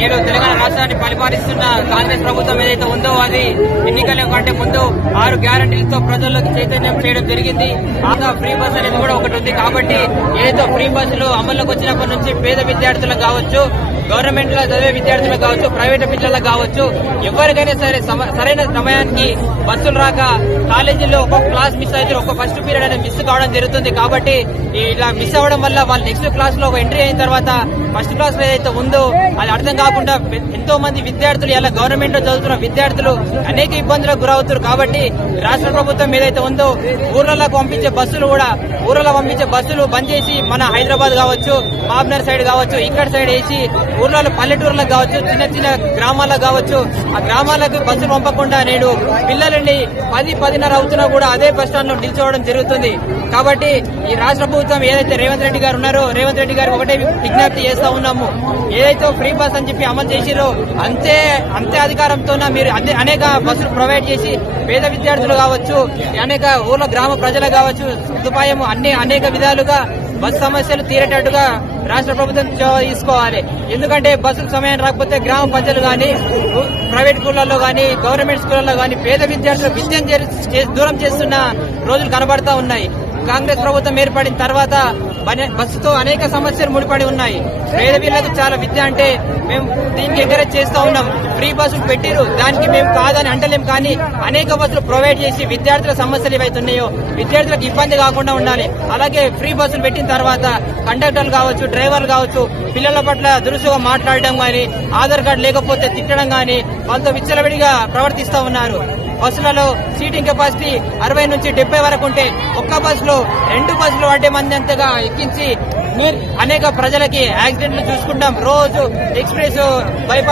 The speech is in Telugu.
నేడు తెలంగాణ రాష్ట్రాన్ని పరిపాలిస్తున్న కాంగ్రెస్ ప్రభుత్వం ఏదైతే ఉందో అది ఎన్నికల కంటే ముందు 6 గ్యారంటీలతో ప్రజల్లోకి చైతన్యం చేయడం జరిగింది. ఆగా ఫ్రీ బస్ అనేది కూడా ఒకటి ఉంది. కాబట్టి ఏదైతే ఫ్రీ బస్సులు అమల్లోకి వచ్చినప్పటి నుంచి పేద విద్యార్థులకు కావచ్చు, గవర్నమెంట్ లో చదివే విద్యార్థులకు కావచ్చు, ప్రైవేట్ పిల్లలకు కావచ్చు, ఎవరికైనా సరే సరైన సమయానికి బస్సులు రాక కాలేజీలో ఒక్కొక్క క్లాస్ మిస్ అయితే ఒక్క ఫస్ట్ పీరియడ్ అనేది మిస్ కావడం జరుగుతుంది. కాబట్టి ఇలా మిస్ అవ్వడం వల్ల వాళ్ళు నెక్స్ట్ క్లాస్ లో ఎంట్రీ అయిన తర్వాత ఫస్ట్ క్లాస్ లో ఏదైతే ఉందో అది అర్థం కాకుండా ఎంతో మంది విద్యార్థులు ఇలా గవర్నమెంట్ లో చదువుతున్న విద్యార్థులు అనేక ఇబ్బందులకు గురవుతారు. కాబట్టి రాష్ట్ర ప్రభుత్వం ఏదైతే ఉందో ఊర్లలో పంపించే బస్సులు బంద్ చేసి మన హైదరాబాద్ కావచ్చు, మాబ్నర్ సైడ్ కావచ్చు, ఇక్కడ సైడ్ వేసి ఊర్లలో పల్లెటూర్లకు కావచ్చు, చిన్న చిన్న గ్రామాలకు కావచ్చు, ఆ గ్రామాలకు బస్సులు పంపకుండా నేడు పిల్లలని 10-10:30 అవుతున్నా కూడా అదే బస్ స్టాండ్ లో నిల్చోవడం జరుగుతుంది. కాబట్టి ఈ రాష్ట్ర ప్రభుత్వం ఏదైతే రేవంత్ రెడ్డి గారు ఉన్నారో రేవంత్ రెడ్డి గారు ఒకటే విజ్ఞప్తి చేస్తా ఉన్నాము. ఏదైతే ఫ్రీ బస్ అని చెప్పి అమలు చేసిరో అంతే అధికారంతో మీరు అనేక బస్సులు ప్రొవైడ్ చేసి పేద విద్యార్థులు కావచ్చు, అనేక ఊర్ల గ్రామ ప్రజలు కావచ్చు సదుపాయం అనేక విధాలుగా బస్సు సమస్యలు తీరేటట్టుగా రాష్ట్ర ప్రభుత్వం తీసుకోవాలి. ఎందుకంటే బస్సులు సమయం రాకపోతే గ్రామ ప్రజలు గాని, ప్రైవేట్ స్కూళ్లలో గాని, గవర్నమెంట్ స్కూళ్లలో గాని పేద విద్యార్థులు విద్యను దూరం చేస్తున్న రోజులు కనబడతా ఉన్నాయి. కాంగ్రెస్ ప్రభుత్వం ఏర్పడిన తర్వాత బస్సుతో అనేక సమస్యలు ముడిపడి ఉన్నాయి. పేద పిల్లలకు చాలా విద్య అంటే మేము దీనికి ఎంకరేజ్ చేస్తా ఉన్నాం. ఫ్రీ బస్సులు పెట్టిరు, దానికి మేము కాదని అంటలేం. కానీ అనేక బస్సులు ప్రొవైడ్ చేసి విద్యార్థుల సమస్యలు ఏవైతున్నాయో విద్యార్థులకు ఇబ్బంది కాకుండా ఉండాలి. అలాగే ఫ్రీ బస్సులు పెట్టిన తర్వాత కండక్టర్లు కావచ్చు, డ్రైవర్లు కావచ్చు పిల్లల పట్ల దురుసుగా మాట్లాడడం గాని, ఆధార్ కార్డు లేకపోతే తిట్టడం గాని, వాళ్ళతో విచ్చలవిడిగా ప్రవర్తిస్తా ఉన్నారు. బస్సులలో సీటింగ్ కెపాసిటీ 60 నుంచి 70 వరకు ఉంటే ఒక్క బస్సులో 2 బస్సులు అడ్డే మంది అంతగా ఎక్కించి అనేక ప్రజలకి యాక్సిడెంట్లు చూసుకుంటాం. రోజు ఎక్స్ప్రెస్ బైపాస్